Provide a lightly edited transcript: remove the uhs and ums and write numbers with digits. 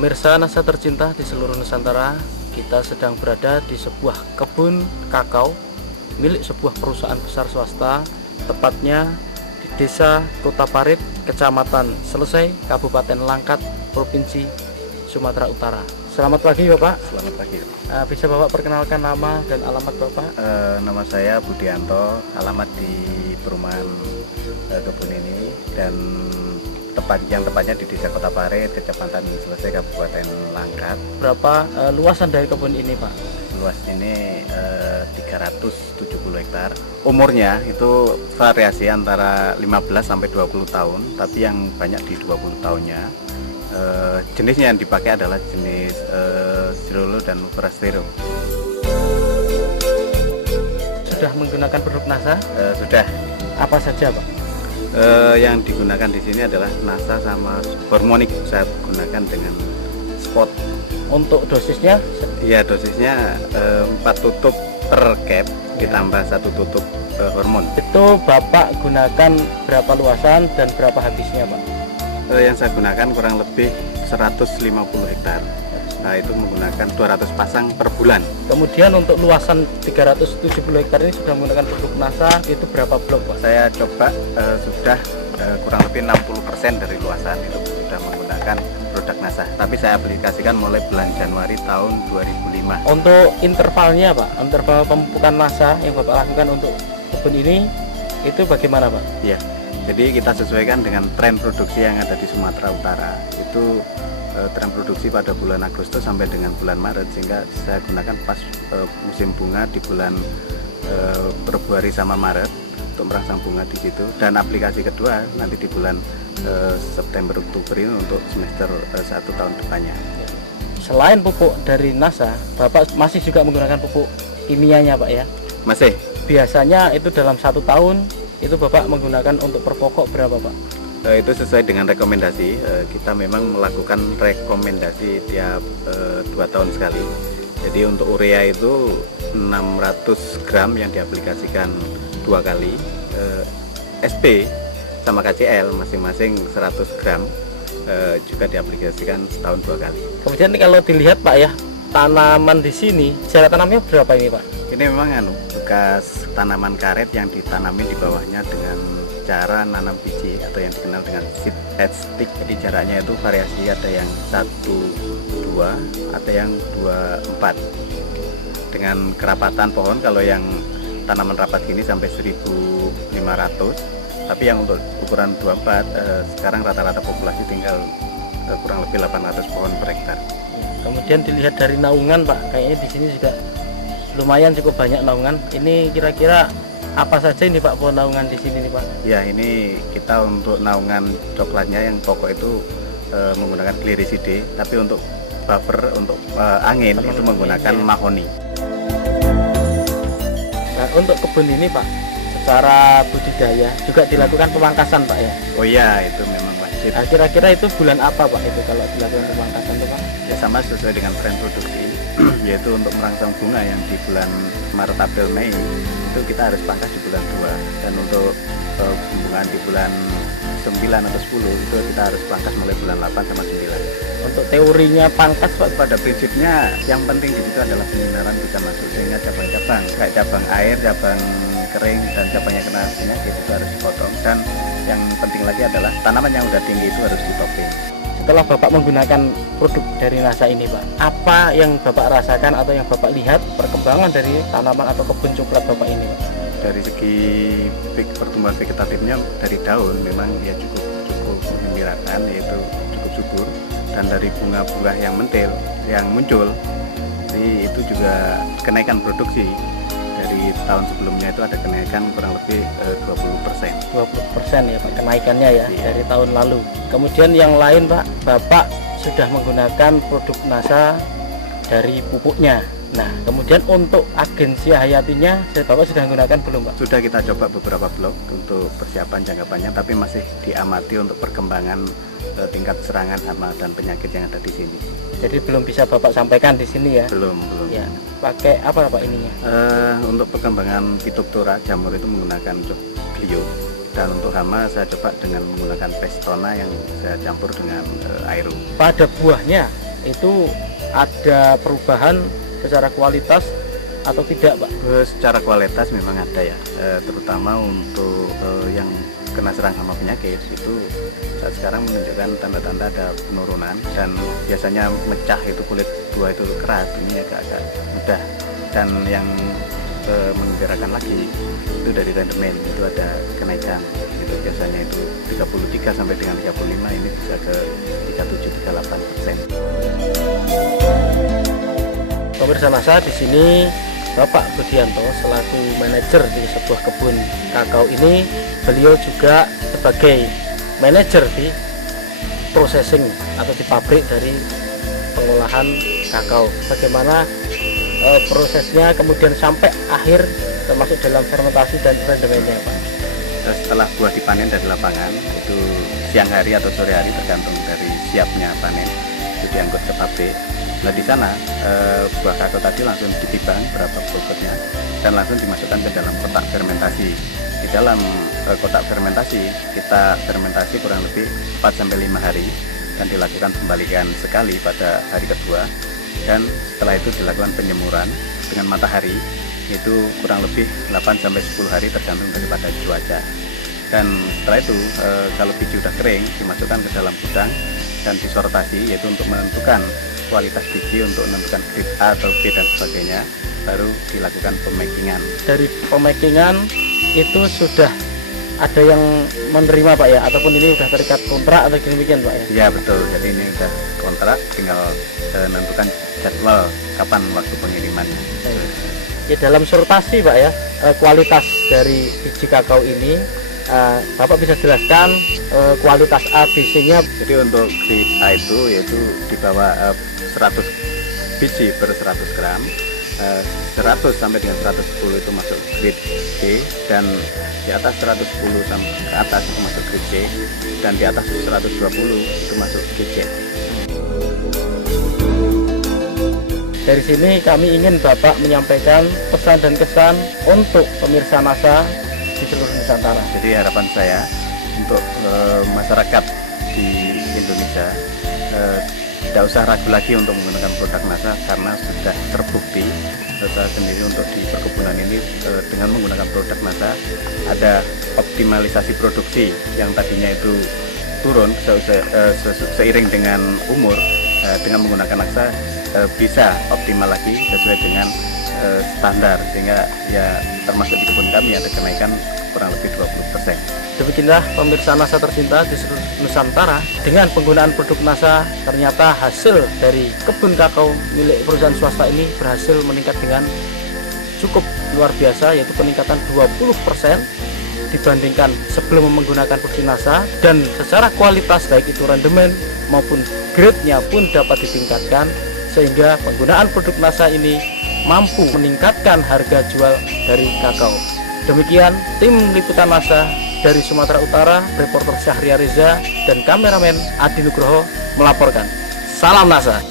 Pemirsa NASA tercinta di seluruh Nusantara, kita sedang berada di sebuah kebun kakao milik sebuah perusahaan besar swasta, tepatnya di Desa Kota Parit, Kecamatan Selesai, Kabupaten Langkat, Provinsi Sumatera Utara. Selamat pagi Bapak. Selamat pagi. Bisa Bapak perkenalkan nama dan alamat Bapak? Nama saya Budianto, alamat di perumahan kebun ini, dan tepatnya di Desa Kota Parit, Kecamatan Selesai, Kabupaten Langkat. Berapa luasan dari kebun ini Pak? Luas ini 370 hektar. Umurnya itu variasi antara 15 sampai 20 tahun, tapi yang banyak di 20 tahunnya. Jenisnya yang dipakai adalah jenis Cirolo dan Forastero. Sudah menggunakan produk NASA? Sudah. Apa saja Pak? Yang digunakan di sini adalah NASA sama hormonik. Saya gunakan dengan spot. Untuk dosisnya? Iya, dosisnya 4 tutup per cap ditambah 1 tutup hormon. Itu Bapak gunakan berapa luasan dan berapa habisnya Pak? Yang saya gunakan kurang lebih 150 hektar. Nah, itu menggunakan 200 pasang per bulan. Kemudian untuk luasan 370 hektar ini sudah menggunakan produk NASA, itu berapa blok Pak? Saya coba sudah kurang lebih 60% dari luasan itu sudah menggunakan produk NASA. Tapi saya aplikasikan mulai bulan Januari tahun 2005. Untuk intervalnya Pak, interval pemupukan NASA yang Bapak lakukan untuk kebun ini, itu bagaimana Pak? Iya, jadi kita sesuaikan dengan tren produksi yang ada di Sumatera Utara. Itu tren produksi pada bulan Agustus sampai dengan bulan Maret, sehingga saya gunakan pas musim bunga di bulan Februari sama Maret untuk merangsang bunga di situ, dan aplikasi kedua nanti di bulan September Oktober ini untuk semester 1 tahun depannya. Selain pupuk dari NASA, Bapak masih juga menggunakan pupuk kimianya Pak ya? Masih. Biasanya itu dalam 1 tahun itu Bapak menggunakan untuk per pokok berapa Pak? Itu sesuai dengan rekomendasi. Kita memang melakukan rekomendasi tiap 2 tahun sekali. Jadi untuk urea itu 600 gram yang diaplikasikan 2 kali. SP sama KCL masing-masing 100 gram juga diaplikasikan setahun 2 kali. Kemudian kalau dilihat Pak ya, tanaman di sini jarak tanamnya berapa ini Pak? Ini memang bekas tanaman karet yang ditanami di bawahnya dengan cara nanam biji atau yang dikenal dengan seed head stick. Jadi jaraknya itu variasi, ada yang 1-2, ada yang 2-4. Dengan kerapatan pohon, kalau yang tanaman rapat gini sampai 1.500, tapi yang untuk ukuran 24 sekarang rata-rata populasi tinggal kurang lebih 800 pohon per hektar. Kemudian dilihat dari naungan Pak, kayaknya di sini juga lumayan cukup banyak naungan. Ini kira-kira apa saja ini Pak pohon naungan di sini nih Pak? Ya, ini kita untuk naungan coklatnya yang pokok itu menggunakan Gliricidae, tapi untuk buffer untuk angin itu menggunakan mahoni. Nah, untuk kebun ini Pak, secara budidaya juga dilakukan pemangkasan Pak ya? Oh iya, itu memang wajib. Nah, kira-kira itu bulan apa Pak itu kalau dilakukan pemangkasan itu Pak? Ya, sama sesuai dengan tren produksi, yaitu untuk merangsang bunga yang di bulan Maret, April, Mei itu kita harus pangkas di bulan 2, dan untuk pembungaan di bulan 9 atau 10 itu kita harus pangkas mulai bulan 8 sama 9. Untuk teorinya pangkas Pak? Pada prinsipnya yang penting di situ adalah penyinaran bisa masuk, sehingga cabang-cabang kayak cabang air, cabang kering, dan cabangnya kena penyakit itu harus dipotong. Dan yang penting lagi adalah tanaman yang udah tinggi itu harus ditoping. Setelah Bapak menggunakan produk dari NASA ini Pak, apa yang Bapak rasakan atau yang Bapak lihat perkembangan dari tanaman atau kebun coklat Bapak ini Pak? Dari segi pertumbuhan vegetatifnya dari daun memang ya cukup menggembirakan, yaitu cukup subur, dan dari bunga-bunga yang mentil yang muncul, jadi itu juga kenaikan produksi. Dari tahun sebelumnya itu ada kenaikan kurang lebih 20%. 20% ya Pak kenaikannya ya, Iya. dari tahun lalu. Kemudian yang lain Pak, Bapak sudah menggunakan produk NASA dari pupuknya. Nah, kemudian untuk agensi hayatinya, Bapak sudah menggunakan belum Pak? Sudah kita coba beberapa blok untuk persiapan jangka panjang, tapi masih diamati untuk perkembangan tingkat serangan hama dan penyakit yang ada di sini. Jadi belum bisa Bapak sampaikan di sini ya? Belum. Ya, pakai apa Pak ininya? Untuk perkembangan Phytophthora jamur itu menggunakan Clio, dan untuk hama saya coba dengan menggunakan Pestona yang saya campur dengan Aero. Pada buahnya itu ada perubahan secara kualitas atau tidak, Pak? Secara kualitas memang ada ya, terutama untuk yang kena serang hama penyakit itu saat sekarang menunjukkan tanda-tanda ada penurunan, dan biasanya mecah itu kulit buah itu keras, ini agak-agak mudah. Dan yang menggembirakan lagi itu dari rendemen itu ada kenaikan, itu biasanya itu 33 sampai dengan 35, ini bisa ke 37-38%. Pemirsa NASA, di sini Bapak Budianto selaku manajer di sebuah kebun kakao ini, beliau juga sebagai manajer di processing atau di pabrik dari pengolahan kakao. Bagaimana prosesnya kemudian sampai akhir, termasuk dalam fermentasi dan rendemennya, Pak? Setelah buah dipanen dari lapangan, itu siang hari atau sore hari tergantung dari siapnya panen, itu diangkut ke pabrik. Nah, di sana buah kakao tadi langsung ditimbang berapa bobotnya dan langsung dimasukkan ke dalam kotak fermentasi. Di dalam kotak fermentasi kita fermentasi kurang lebih 4-5 hari dan dilakukan pembalikan sekali pada hari kedua, dan setelah itu dilakukan penjemuran dengan matahari itu kurang lebih 8-10 hari tergantung daripada cuaca. Dan setelah itu kalau biji udah kering dimasukkan ke dalam gudang dan disortasi, yaitu untuk menentukan kualitas biji, untuk menentukan grade A atau B dan sebagainya, baru dilakukan pemakingan. Dari pemakingan itu sudah ada yang menerima, Pak, ya, ataupun ini sudah terikat kontrak atau demikian, Pak, ya? Iya betul, jadi ini sudah kontrak, tinggal menentukan jadwal kapan waktu pengirimannya. Ya, dalam sortasi, Pak, ya, kualitas dari biji kakao ini, Bapak bisa jelaskan kualitas A, B, C-nya? Jadi untuk grade A itu yaitu di bawah 100 biji per 100 gram, 100 sampai dengan 110 itu masuk grade B, dan di atas 110 sampai ke atas itu masuk grade C, dan di atas 120 itu masuk GC. Dari sini kami ingin Bapak menyampaikan pesan dan kesan untuk pemirsa NASA di seluruh Nusantara. Jadi harapan saya untuk masyarakat di Indonesia tidak usah ragu lagi untuk menggunakan produk NASA, karena sudah terbukti saya sendiri untuk di perkebunan ini dengan menggunakan produk NASA ada optimalisasi produksi yang tadinya itu turun seiring dengan umur, dengan menggunakan NASA bisa optimal lagi sesuai dengan standar, sehingga ya termasuk di kebun kami ada kenaikan kurang lebih 20%. Demikianlah pemirsa NASA tercinta di seluruh Nusantara, dengan penggunaan produk NASA ternyata hasil dari kebun kakao milik perusahaan swasta ini berhasil meningkat dengan cukup luar biasa, yaitu peningkatan 20% dibandingkan sebelum menggunakan produk NASA, dan secara kualitas baik itu rendemen maupun grade-nya pun dapat ditingkatkan, sehingga penggunaan produk NASA ini mampu meningkatkan harga jual dari kakao. Demikian tim liputan NASA dari Sumatera Utara, reporter Syahria Reza dan kameramen Adi Nugroho melaporkan. Salam NASA.